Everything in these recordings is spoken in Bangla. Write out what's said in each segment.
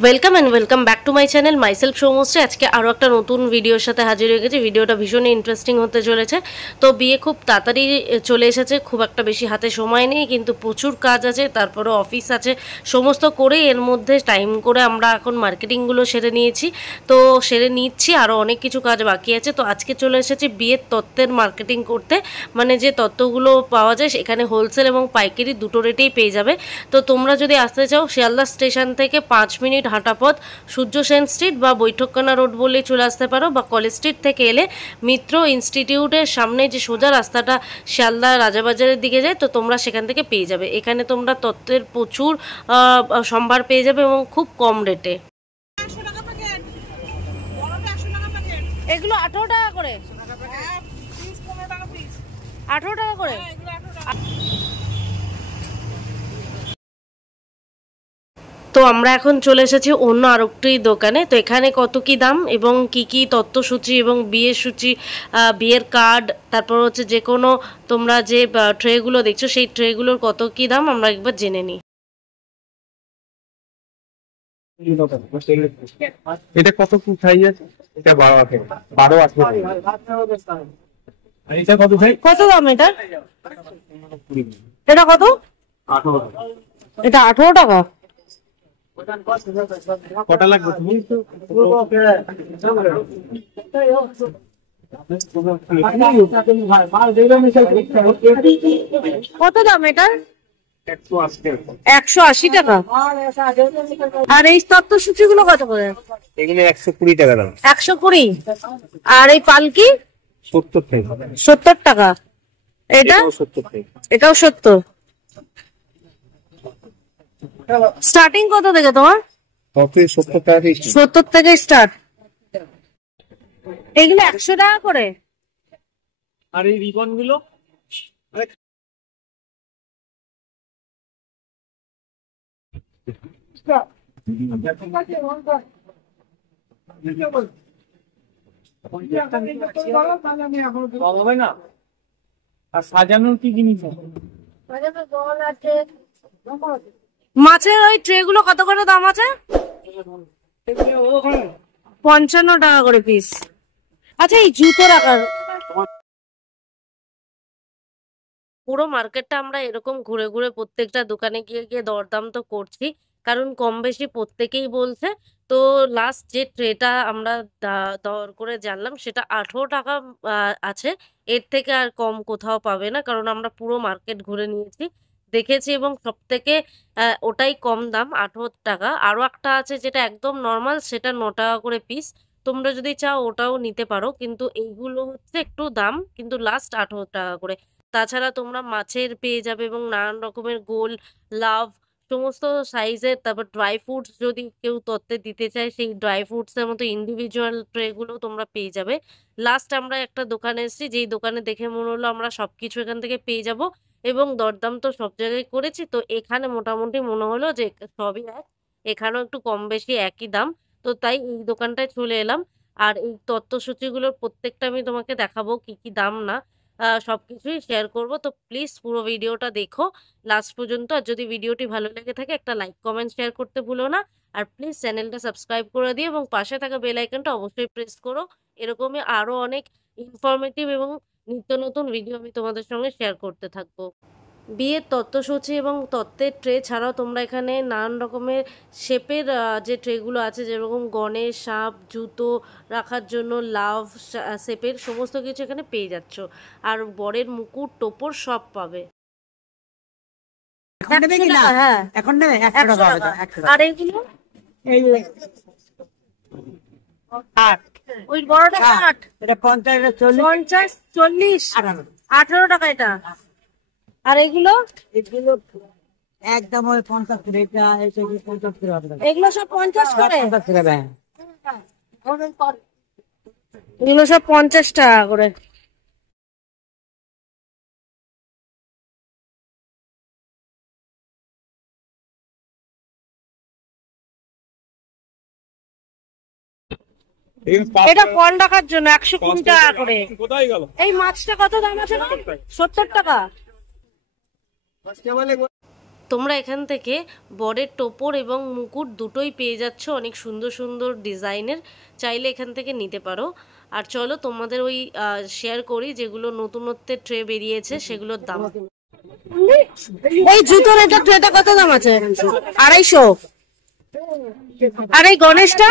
Welcome and welcome back to my channel myself Soumashree. আজকে আরও একটা নতুন ভিডিওর সাথে হাজির হয়ে গেছি। ভিডিওটা ভীষণই ইন্টারেস্টিং হতে চলেছে। তো বিয়ে খুব তাড়াতাড়ি চলে এসেছে, খুব একটা বেশি হাতে সময় নেই, কিন্তু প্রচুর কাজ আছে, তারপরে অফিস আছে, সমস্ত করে এর মধ্যে টাইম করে আমরা এখন মার্কেটিংগুলো সেরে নিয়েছি। তো সেরে নিচ্ছি, আরও অনেক কিছু কাজ বাকি আছে। তো আজকে চলে এসেছি বিয়ের তত্ত্বের মার্কেটিং করতে, মানে যে তত্ত্বগুলো পাওয়া যায় সেখানে হোলসেল এবং পাইকারি দুটো রেটেই পেয়ে যাবে। তো তোমরা যদি আসতে চাও শিয়ালদা স্টেশন থেকে 5 মিনিট হাঁটা পথ সূর্য সেন স্ট্রিট বা বৈঠকখানা রোড বলেই চলে আসতে পারো, বা কলেজ স্ট্রিট থেকে এলে মিত্র ইনস্টিটিউটের সামনে যে সোজা রাস্তাটা শিয়ালদা রাজাবাজারের দিকে যায়, তো তোমরা সেখান থেকে পেয়ে যাবে। এখানে তোমরা তত্ত্বের প্রচুর সম্ভার পেয়ে যাবে এবং খুব কম রেটে। এগুলো 18 টাকা করে, 18 টাকা করে। তো আমরা এখন চলে এসেছি অন্য আরেকটি দোকানে। তো এখানে কত কি দাম এবং কি কি তত্ত্বসূচি এবং বিয়ের সূচি, বিয়ের কার্ড, তারপর হচ্ছে যে কোনো তোমরা যে ট্রেগুলো দেখছো সেই ট্রেগুলোর কত কি দাম আমরা একবার জেনে নিই। এটা কত ফুট সাইজ আছে? এটা 12 আছে, 12 আছে। এটা কত সাইজ? কত দাম এটা? এটা কত? 18। এটা 18 টাকা। কটা লাগবে তুমি? কত দাম এটা? 180 টাকা। আর এই তত্ত্বসূচি গুলো কত করে? এগুলো 120 টাকা দাম। 120। আর এই পালকি 70 টাকা। 70 টাকা। এটা 70 টাকা। এটাও 70। স্টার্টিং কত থেকে তোমার? 70 টাকা থেকে 70 থেকে স্টার্ট। এগুলো 100 টাকা করে। আর এই রিবন গুলো আর সাজানোর কি জিনিস আছে? মাছের ওই ট্রে গুলো কত করে দাম আছে? 55 টাকা করে পিস। আচ্ছা, এই জুতো রাখার পুরো মার্কেটটা আমরা এরকম ঘুরে ঘুরে প্রত্যেকটা দোকানে গিয়ে গিয়ে দরদাম তো করছি, কারণ কম বেশি প্রত্যেকেই বলছে। তো লাস্ট যে ট্রেটা আমরা দর করে জানলাম সেটা 18 টাকা আছে। এর থেকে আর কম কোথাও পাবে না, কারণ আমরা পুরো মার্কেট ঘুরে নিয়েছি, দেখেছি, এবং সব থেকে ওটাই কম দাম, 18 টাকা। আরো একটা আছে যেটা একদম নর্মাল, সেটা 9 টাকা করে পিস। তোমরা যদি চাও ওটাও নিতে পারো, কিন্তু এইগুলো হচ্ছে একটু দাম, কিন্তু লাস্ট 18 টাকা করে। তাছাড়া তোমরা মাছের পেয়ে যাবে এবং নানান রকমের গোল, লাভ, সমস্ত সাইজের। তারপর ড্রাই ফ্রুটস যদি কেউ তত্ত্বে দিতে চায়, সেই ড্রাই ফ্রুটস এর মতো ইন্ডিভিজুয়াল ট্রে গুলো তোমরা পেয়ে যাবে। লাস্ট আমরা একটা দোকানে এসেছি, যেই দোকানে দেখে মনে হলো আমরা সবকিছু এখান থেকে পেয়ে যাব, এবং দরদাম তো সব জায়গায় করেছি, তো এখানে মোটামুটি মনে হলো যে সবই এক, এখানেও একটু কম বেশি একই দাম। তো তাই এই দোকানটায় চলে এলাম। আর এই তথ্যসূচিগুলোর প্রত্যেকটা আমি তোমাকে দেখাবো কি কি দাম না সবকিছুই শেয়ার করব। তো প্লিজ পুরো ভিডিওটা দেখো লাস্ট পর্যন্ত। আর যদি ভিডিওটি ভালো লেগে থাকে একটা লাইক কমেন্ট শেয়ার করতে ভুলো না। আর প্লিজ চ্যানেলটা সাবস্ক্রাইব করে দিও এবং পাশে থাকা বেল আইকনটা অবশ্যই প্রেস করো। এরকমই আরো অনেক ইনফরমেটিভ এবং নিত্য নতুন ভিডিও আমি তোমাদের সঙ্গে শেয়ার করতে থাকবো। বিয়ের তত্ত্বসূচি এবং তত্ত্বের ট্রে ছাড়াও তোমরা এখানে নানান রকমের শেপের যে ট্রেগুলো আছে, যেরকম গণেশ, সাপ, জুতো রাখার জন্য লাভ শেপের সমস্ত কিছু এখানে পেয়ে যাচ্ছ। আর বরের মুকুট, টোপর সব পাবে। হ্যাঁ, এখন নেবে 100 টাকা। আর এইগুলো আট ওই বড়টা 60, এটা 50, 40, 40, 18 টাকা এটা। আর এগুলো একদম ওই 50 করে, এটা 50 করে হবে। এগুলো সব 50 করে। 50 করে দেয়। এগুলো সব 50 টাকা করে। এটা ফল রাখার জন্য 120 টাকা করে। কোথায় গেল? এই মাছটা কত দাম আছে? 70 টাকা। তোমরা এখান থেকে বরের টোপর এবং মুকুট দুটোই পেয়ে যাচ্ছ অনেক সুন্দর সুন্দর ডিজাইনের, চাইলে এখান থেকে নিতে পারো। আর চলো তোমাদের ওই শেয়ার করি যেগুলো নতুনত্বের ট্রে বেরিয়েছে সেগুলোর দাম। এই জুতোর এটা ট্রেটা কত দাম আছে? 250। আর এই গণেশটা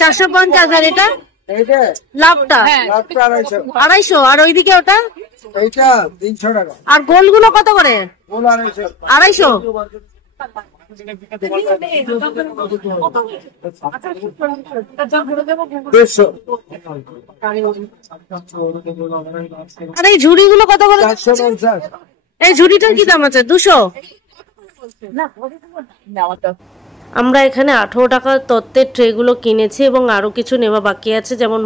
450। আর এটা লাভটা 250। আর ওইদিকে ওটা এইটা 300 টাকা। আর গোলগুলো কত করে? গোল 250। 250। আর এই ঝুড়িগুলো কত করে? 450। এই ঝুড়িটার কি দাম আছে? 200। আমরা এখানে 18 টাকার তত্ত্বের ট্রেগুলো কিনেছি এবং আরও কিছু নেওয়া বাকি আছে, যেমন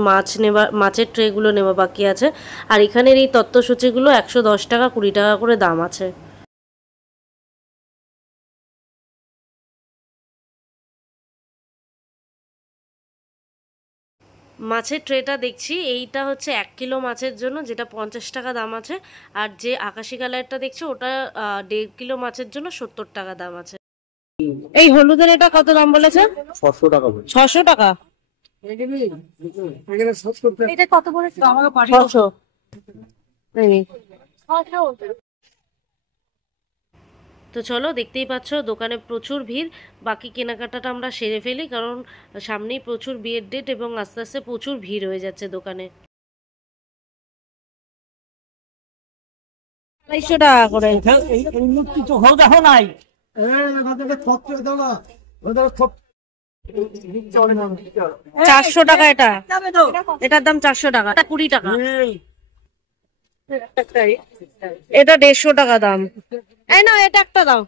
মাছের ট্রেগুলো নেওয়া বাকি আছে। আর এখানের এই তত্ত্বসূচিগুলো 110 টাকা 20 টাকা করে দাম আছে। মাছের ট্রেটা দেখছি, এইটা হচ্ছে 1 কিলো মাছের জন্য, যেটা 50 টাকা দাম আছে। আর যে আকাশি কালারটা দেখছি ওটা 1.5 কিলো মাছের জন্য 70 টাকা দাম আছে। এই হলুদের এটা কত দাম বলেছে? 600 টাকা। 600 টাকা। এটা কত বলেছে? আমাকে 600। তো চলো, দেখতেই পাচ্ছ দোকানে প্রচুর ভিড়। বাকি কেনাকাটাটা আমরা সেরে ফেলি, কারণ সামনেই প্রচুর বিয়ের ডেট এবং আস্তে আস্তে প্রচুর ভিড় হয়ে যাচ্ছে দোকানে। 250 টাকা করে। এই মূর্তি তো হল দেখো নাই। দাও না। 400 টাকা এটা। এটার দাম 400 টাকা। এটা 20 টাকা। এটা 150 টাকা দাম। এই না, এটা একটা দাও।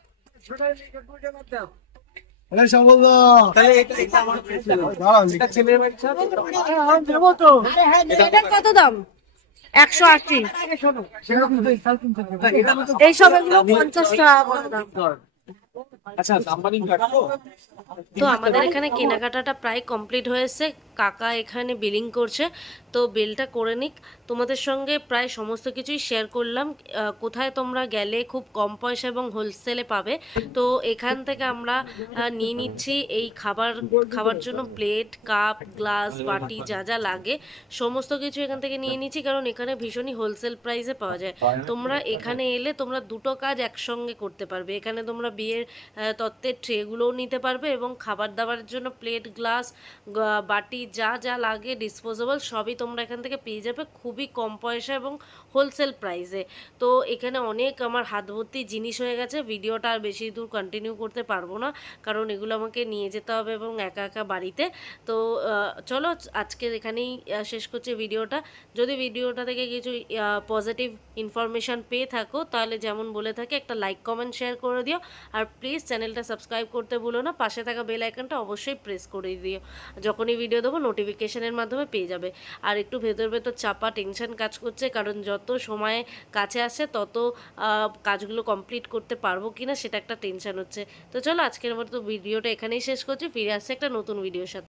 এটা কত দাম? 180। এইসব এগুলো 50 টাকা করে দাম। তো আমাদের এখানে কেনাকাটাটা প্রায় কমপ্লিট হয়েছে। কাকা এখানে বিলিং করছে, তো বিলটা করে নিক। তোমাদের সঙ্গে প্রায় সমস্ত কিছুই শেয়ার করলাম। কোথায় তোমরা গেলে খুব কম পয়সা এবং হোলসেলে পাবে। তো এখান থেকে আমরা নিয়ে নিচ্ছি এই খাবার জন্য প্লেট, কাপ, গ্লাস, বাটি যা যা লাগে সমস্ত কিছু এখান থেকে নিয়ে নিচ্ছি, কারণ এখানে ভীষণই হোলসেল প্রাইসে পাওয়া যায়। তোমরা এখানে এলে তোমরা দুটো কাজ একসঙ্গে করতে পারবে। এখানে তোমরা বিয়ের তত্ত্বের ট্রেগুলোও নিতে পারবে এবং খাবার দাবারের জন্য প্লেট, গ্লাস, বাটি যা যা লাগে ডিসপোজেবল সবই তোমরা এখান থেকে পেয়ে যাবে খুবই কম পয়সা এবং হোলসেল প্রাইসে। তো এখানে অনেক আমার হাত ভর্তি জিনিস হয়ে গেছে। ভিডিওটা আর বেশি দূর কন্টিনিউ করতে পারবো না, কারণ এগুলো আমাকে নিয়ে যেতে হবে এবং একা একা বাড়িতে। তো চলো আজকের এখানেই শেষ করছি ভিডিওটা। যদি ভিডিওটা থেকে কিছু পজিটিভ ইনফরমেশান পেয়ে থাকো তাহলে যেমন বলে থাকে একটা লাইক, কমেন্ট, শেয়ার করে দিও। আর প্লিজ চ্যানেলটা সাবস্ক্রাইব করতে ভুলো না। পাশে থাকা বেল আইকনটা অবশ্যই প্রেস করে দিও, যখনই ভিডিও দেবো নোটিফিকেশনের মাধ্যমে পেয়ে যাবে। আর একটু ভেতর ভেতর চাপা টেনশন কাজ করছে, কারণ যত সময় কাছে আসে তত কাজগুলো কমপ্লিট করতে পারবো কিনা সেটা একটা টেনশন হচ্ছে। তো চলো আজকের মতো ভিডিওটা এখানেই শেষ করছি, ফিরে আসছে একটা নতুন ভিডিওর সাথে।